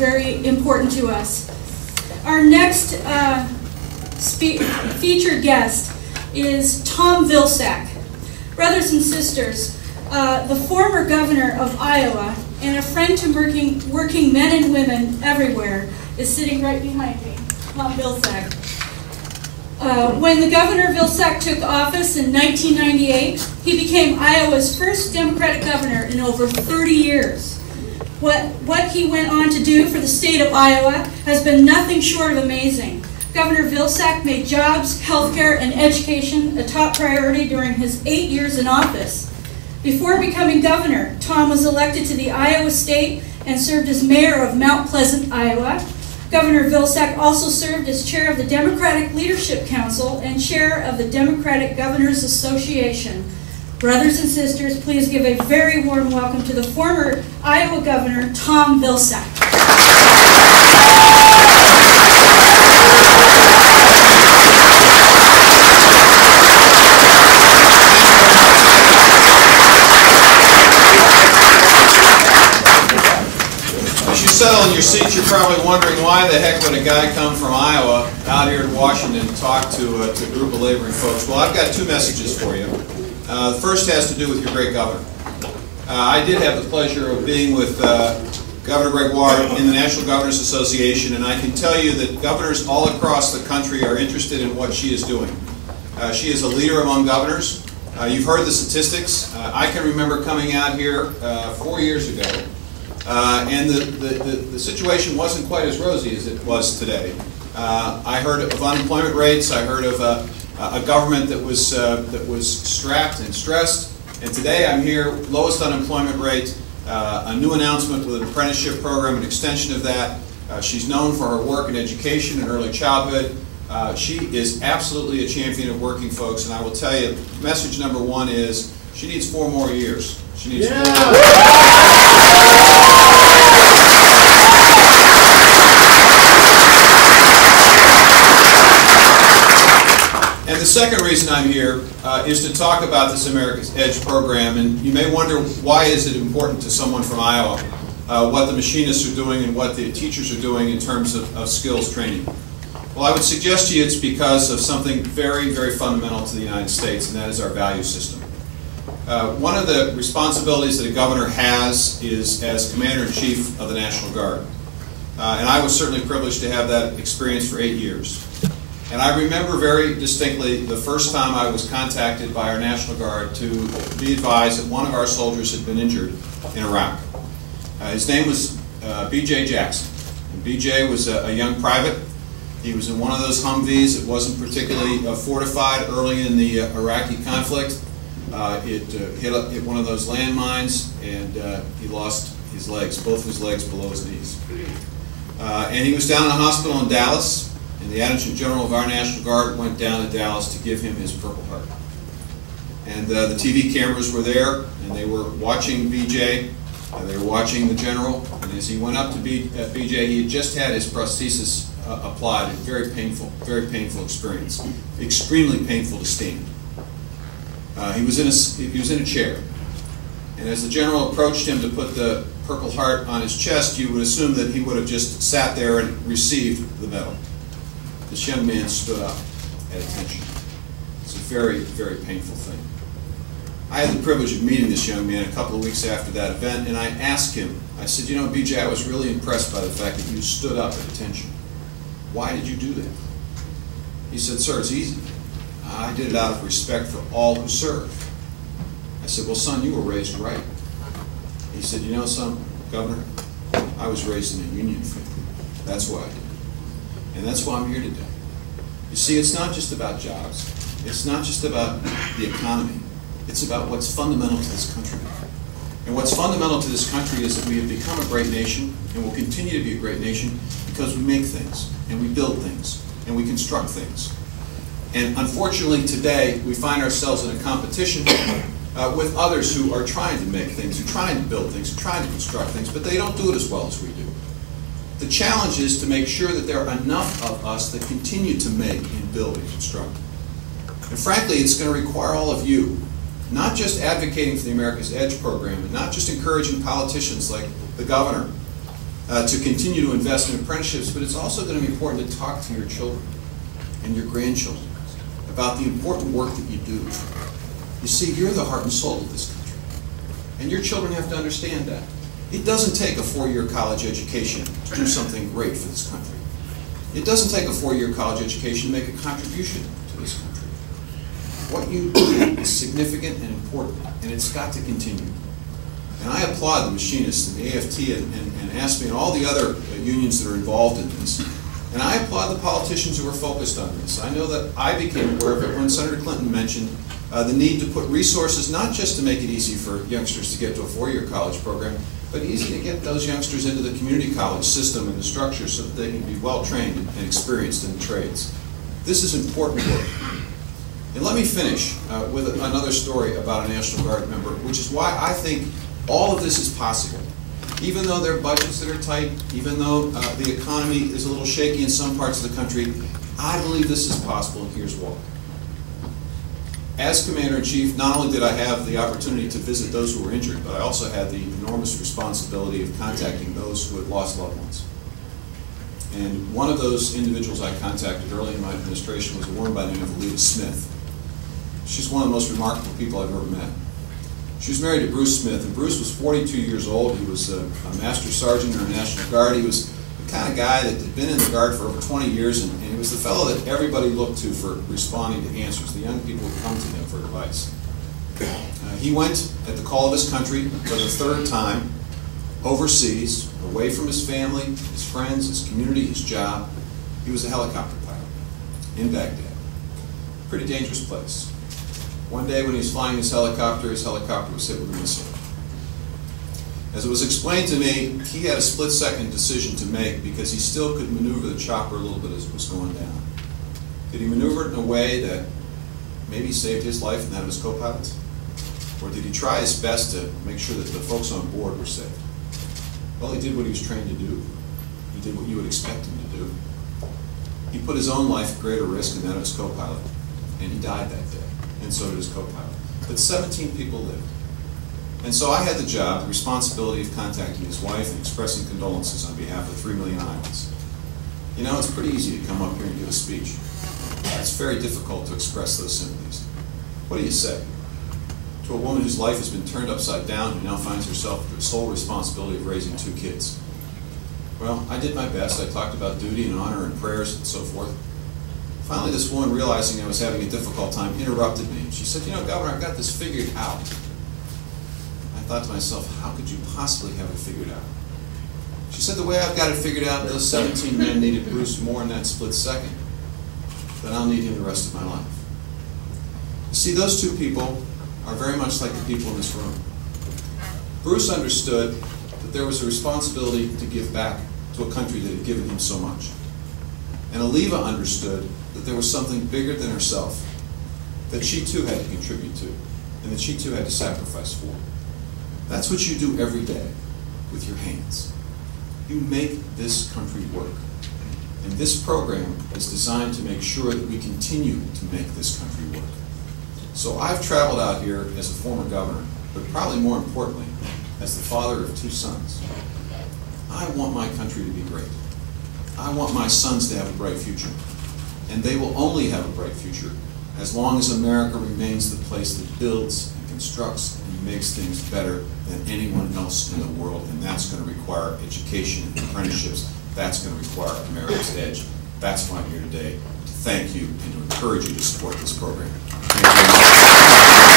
very important to us. Our next featured guest is Tom Vilsack. Brothers and sisters, the former governor of Iowa and a friend to working men and women everywhere is sitting right behind me, Tom Vilsack. When the Governor Vilsack took office in 1998, he became Iowa's first Democratic governor in over 30 years. What he went on to do for the state of Iowa has been nothing short of amazing. Governor Vilsack made jobs, healthcare, and education a top priority during his 8 years in office. Before becoming governor, Tom was elected to the Iowa state and served as mayor of Mount Pleasant, Iowa. Governor Vilsack also served as chair of the Democratic Leadership Council and chair of the Democratic Governors Association. Brothers and sisters, please give a very warm welcome to the former Iowa Governor, Tom Vilsack. As you settle in your seats, you're probably wondering why the heck would a guy come from Iowa out here in Washington and talk to a group of laboring folks. Well, I've got two messages for you. The first has to do with your great governor. I did have the pleasure of being with Governor Gregoire in the National Governors Association, and I can tell you that governors all across the country are interested in what she is doing. She is a leader among governors. You've heard the statistics. I can remember coming out here 4 years ago, and the situation wasn't quite as rosy as it was today. I heard of unemployment rates. I heard of a government that was strapped and stressed. And today I'm here, lowest unemployment rate, a new announcement with an apprenticeship program, an extension of that. She's known for her work in education and early childhood. She is absolutely a champion of working folks, and I will tell you, message number one is she needs 4 more years. She needs 4 more. And the second reason I'm here is to talk about this America's Edge program. And you may wonder, why is it important to someone from Iowa, what the machinists are doing and what the teachers are doing in terms of skills training? Well, I would suggest to you it's because of something very, very fundamental to the United States, and that is our value system. One of the responsibilities that a governor has is as Commander-in-Chief of the National Guard. And I was certainly privileged to have that experience for 8 years. And I remember very distinctly the first time I was contacted by our National Guard to be advised that one of our soldiers had been injured in Iraq. His name was B.J. Jackson. And B.J. was a young private. He was in one of those Humvees that wasn't particularly fortified early in the Iraqi conflict. It hit one of those landmines, and he lost his legs, both of his legs below his knees. And he was down in a hospital in Dallas. And the Adjutant General of our National Guard went down to Dallas to give him his Purple Heart. And the TV cameras were there, and they were watching BJ, they were watching the General, and as he went up to BJ, he had just had his prosthesis applied. A very painful experience. Extremely painful to stand. He was in a chair. And as the General approached him to put the Purple Heart on his chest, you would assume that he would have just sat there and received the medal. This young man stood up at attention. It's a very, very painful thing. I had the privilege of meeting this young man a couple of weeks after that event, and I asked him, I said, you know, BJ, I was really impressed by the fact that you stood up at attention. Why did you do that? He said, sir, it's easy. I did it out of respect for all who serve. I said, well, son, you were raised right. He said, you know, son, Governor, I was raised in a union family. That's why I did it. And that's why I'm here today. You see, it's not just about jobs. It's not just about the economy. It's about what's fundamental to this country. And what's fundamental to this country is that we have become a great nation and will continue to be a great nation because we make things, and we build things, and we construct things. And unfortunately today, we find ourselves in a competition with others who are trying to make things, who are trying to build things, who are trying to construct things, but they don't do it as well as we do. The challenge is to make sure that there are enough of us that continue to make and build and construct. And frankly, it's going to require all of you, not just advocating for the America's Edge program, and not just encouraging politicians like the governor to continue to invest in apprenticeships, but it's also going to be important to talk to your children and your grandchildren about the important work that you do. You see, you're the heart and soul of this country, and your children have to understand that. It doesn't take a 4-year college education to do something great for this country. It doesn't take a 4-year college education to make a contribution to this country. What you do is significant and important, and it's got to continue. And I applaud the machinists and the AFT and ASME and all the other unions that are involved in this. And I applaud the politicians who are focused on this. I know that I became aware of it when Senator Clinton mentioned the need to put resources not just to make it easy for youngsters to get to a 4-year college program, but easy to get those youngsters into the community college system and the structure so that they can be well-trained and experienced in the trades. This is important work. And let me finish with another story about a National Guard member, which is why I think all of this is possible. Even though there are budgets that are tight, even though the economy is a little shaky in some parts of the country, I believe this is possible, and here's why. As Commander-in-Chief, not only did I have the opportunity to visit those who were injured, but I also had the enormous responsibility of contacting those who had lost loved ones. And one of those individuals I contacted early in my administration was a woman by the name of Alita Smith. She's one of the most remarkable people I've ever met. She was married to Bruce Smith, and Bruce was 42 years old. He was a Master Sergeant in the National Guard. He was the kind of guy that had been in the Guard for over 20 years, and he was the fellow that everybody looked to for responding to answers. The young people would come to him for advice. He went at the call of his country for the 3rd time overseas, away from his family, his friends, his community, his job. He was a helicopter pilot in Baghdad. Pretty dangerous place. One day when he was flying his helicopter was hit with a missile. As it was explained to me, he had a split-second decision to make because he still could maneuver the chopper a little bit as it was going down. Did he maneuver it in a way that maybe saved his life and that of his co-pilots? Or did he try his best to make sure that the folks on board were safe? Well, he did what he was trained to do. He did what you would expect him to do. He put his own life at greater risk than that of his co-pilot, and he died that day, and so did his co-pilot. But 17 people lived. And so I had the job, the responsibility of contacting his wife and expressing condolences on behalf of 3 million Iowans. You know, it's pretty easy to come up here and give a speech. It's very difficult to express those sympathies. What do you say to a woman whose life has been turned upside down and now finds herself with the sole responsibility of raising 2 kids? Well, I did my best. I talked about duty and honor and prayers and so forth. Finally, this woman, realizing I was having a difficult time, interrupted me. She said, "You know, Governor, I've got this figured out." I thought to myself, how could you possibly have it figured out? She said, "The way I've got it figured out, those 17 men needed Bruce more in that split second than I'll need him the rest of my life." You see, those 2 people are very much like the people in this room. Bruce understood that there was a responsibility to give back to a country that had given him so much. And Alita understood that there was something bigger than herself that she too had to contribute to, and that she too had to sacrifice for. That's what you do every day with your hands. You make this country work. And this program is designed to make sure that we continue to make this country work. So I've traveled out here as a former governor, but probably more importantly, as the father of 2 sons. I want my country to be great. I want my sons to have a bright future. And they will only have a bright future as long as America remains the place that builds and constructs and makes things better than anyone else in the world. And that's going to require education and apprenticeships. That's going to require America's edge. That's why I'm here today, to thank you and to encourage you to support this program. Thank you very much.